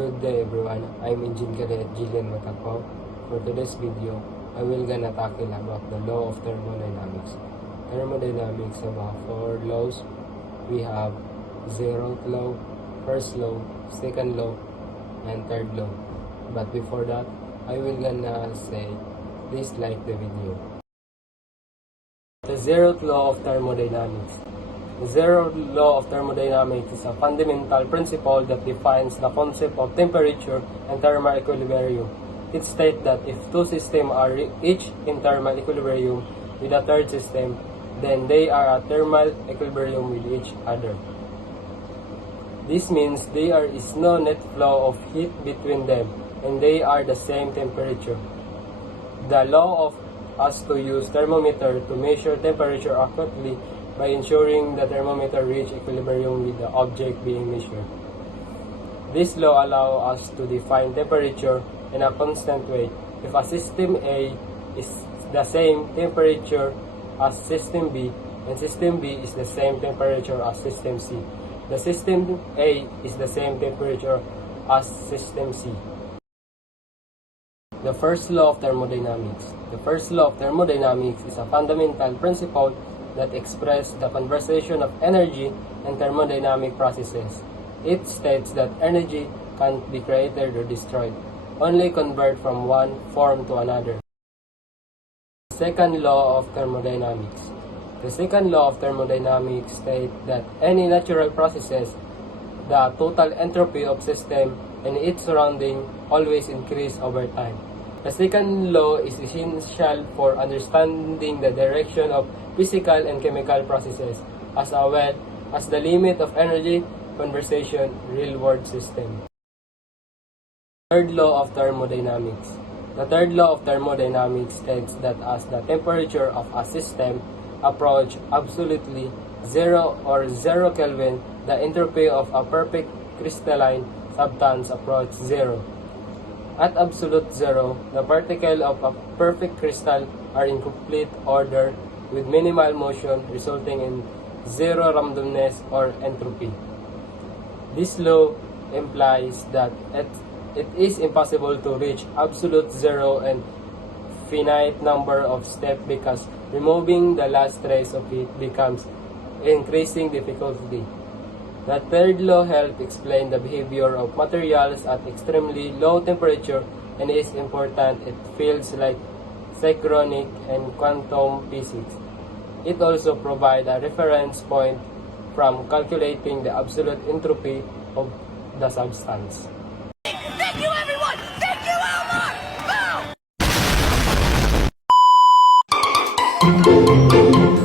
Good day everyone, I'm Engineer Jillian Matakaw. For today's video, I will gonna tackle about the law of thermodynamics. Thermodynamics about 4 laws. We have zeroth law, first law, second law, and third law. But before that, I will gonna say, please like the video. The zeroth law of thermodynamics. The zeroth law of thermodynamics is a fundamental principle that defines the concept of temperature and thermal equilibrium. It states that if two systems are each in thermal equilibrium with a third system, then they are at thermal equilibrium with each other. This means there is no net flow of heat between them, and they are the same temperature. The law of us to use thermometer to measure temperature accurately by ensuring the thermometer reach equilibrium with the object being measured. This law allows us to define temperature in a constant way. If a system A is the same temperature as system B, and system B is the same temperature as system C, the system A is the same temperature as system C. The first law of thermodynamics. The first law of thermodynamics is a fundamental principle that expresses the conservation of energy in thermodynamic processes. It states that energy can't be created or destroyed, only convert from one form to another. Second law of thermodynamics. The second law of thermodynamics states that any natural processes, the total entropy of system and its surrounding always increase over time. The second law is essential for understanding the direction of physical and chemical processes, as well as the limit of energy conservation real-world system. Third law of thermodynamics. The third law of thermodynamics states that as the temperature of a system approaches absolutely zero or 0 Kelvin, the entropy of a perfect crystalline substance approaches zero. At absolute zero, the particles of a perfect crystal are in complete order with minimal motion, resulting in zero randomness or entropy. This law implies that it is impossible to reach absolute zero and finite number of steps because removing the last trace of it becomes increasing difficulty. The third law helps explain the behavior of materials at extremely low temperature and is important in fields like synchronic and quantum physics. It also provides a reference point from calculating the absolute entropy of the substance. Thank you, everyone! Thank you, Elmar! Boom!